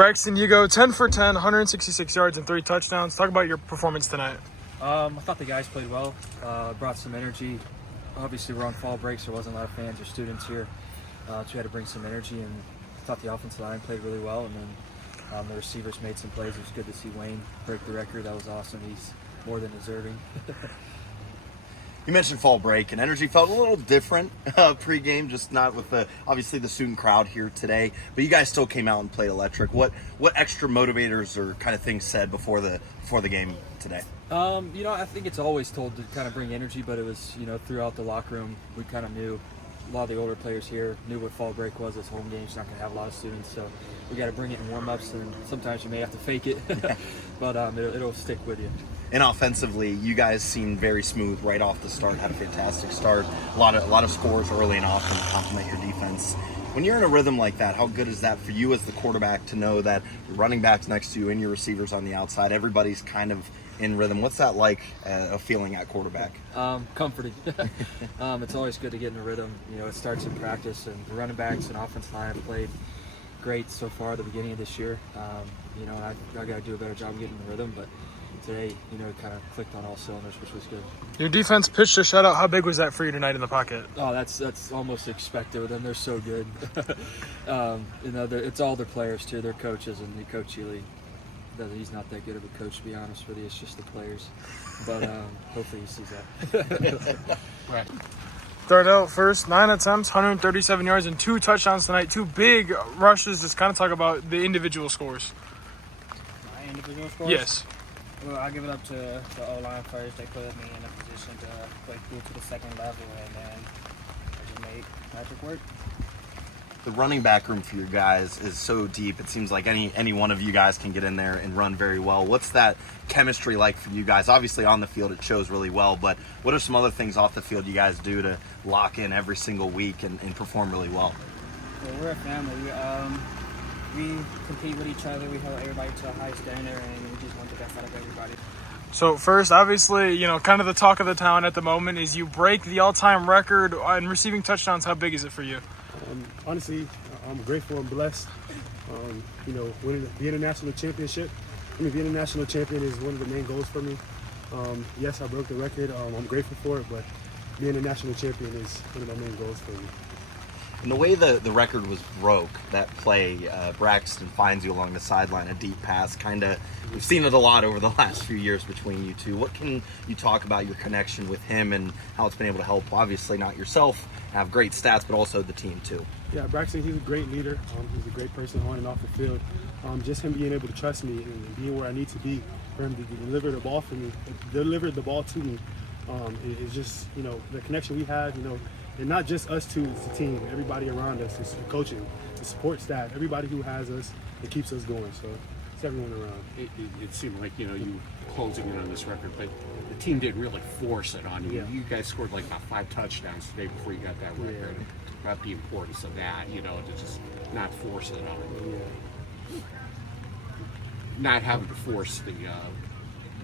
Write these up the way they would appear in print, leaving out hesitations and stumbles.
Braxton, you go 10 for 10, 166 yards and 3 touchdowns. Talk about your performance tonight. I thought the guys played well, brought some energy. Obviously, we're on fall break, so there wasn't a lot of fans or students here. So we had to bring some energy, and I thought the offensive line played really well. And then the receivers made some plays. It was good to see Wayne break the record. That was awesome. He's more than deserving. You mentioned fall break, and energy felt a little different pregame, just not with obviously the student crowd here today. But you guys still came out and played electric. What extra motivators or kind of things said before the game today? I think it's always told to kind of bring energy, but it was, throughout the locker room, we kind of knew. A lot of the older players here knew what fall break was. It's home games, not going to have a lot of students, so we got to bring it in warm-ups, and sometimes you may have to fake it, but it'll stick with you. And offensively, you guys seemed very smooth right off the start. Had a fantastic start. A lot of scores early and often to complement your defense. When you're in a rhythm like that, how good is that for you as the quarterback to know that your running back's next to you and your receivers on the outside, everybody's kind of in rhythm? What's that like, a feeling at quarterback? Comforting. It's always good to get in a rhythm. It starts in practice, and the running backs and offensive line have played great so far at the beginning of this year. I got to do a better job getting in the rhythm, but today, it kind of clicked on all cylinders, which was good. Your defense pitched a shutout. How big was that for you tonight in the pocket? Oh, that's almost expected with them. They're so good. It's all their players too. They're coaches, and Coach Healy, he's not that good of a coach, to be honest with you. It's just the players. But hopefully he sees that. Right. Darnell, first 9 attempts, 137 yards, and 2 touchdowns tonight. 2 big rushes. Just kind of talk about the individual scores. My individual scores? Yes. Well, I'll give it up to the O-line first. They put me in a position to play through to the second level, and then I just made magic work. The running back room for you guys is so deep. It seems like any one of you guys can get in there and run very well. What's that chemistry like for you guys? Obviously on the field it shows really well, but what are some other things off the field you guys do to lock in every single week and perform really well? Well, we're a family. We compete with each other. We hold everybody to a high standard, and we just want the best out of everybody. So first, obviously, kind of the talk of the town at the moment is you break the all-time record in receiving touchdowns. How big is it for you? Honestly, I'm grateful and blessed. Winning the international championship. Being a national champion is one of the main goals for me. Yes, I broke the record. I'm grateful for it, but being a national champion is one of my main goals for me. And the way the record was broke, that play, Braxton finds you along the sideline, a deep pass, we've seen it a lot over the last few years between you two. What can you talk about your connection with him and how it's been able to help, obviously not yourself, have great stats, but also the team too? Yeah, Braxton, he's a great leader. He's a great person on and off the field. Just him being able to trust me and being where I need to be for him to deliver the ball to me, is just, the connection we have, and not just us two as a team, everybody around us, the coaching, the support staff, everybody who has us, it keeps us going. So it's everyone around. It seemed like, you closing in on this record, but the team didn't really force it on you. Yeah. You guys scored like about 5 touchdowns today before you got that record. Yeah. About the importance of that, to just not force it on you. Yeah. Not having to force the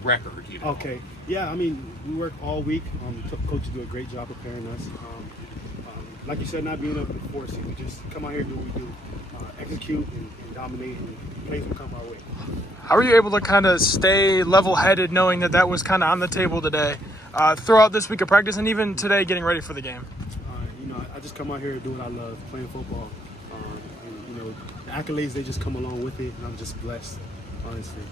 record, Okay. Yeah, we work all week. Coaches do a great job preparing us. Like you said, not being able to force it. We just come out here and do what we do. Execute and dominate, and plays will come our way. How are you able to kind of stay level-headed knowing that was kind of on the table today, throughout this week of practice and even today getting ready for the game? I just come out here and do what I love, playing football. The accolades, they just come along with it, and I'm just blessed, honestly.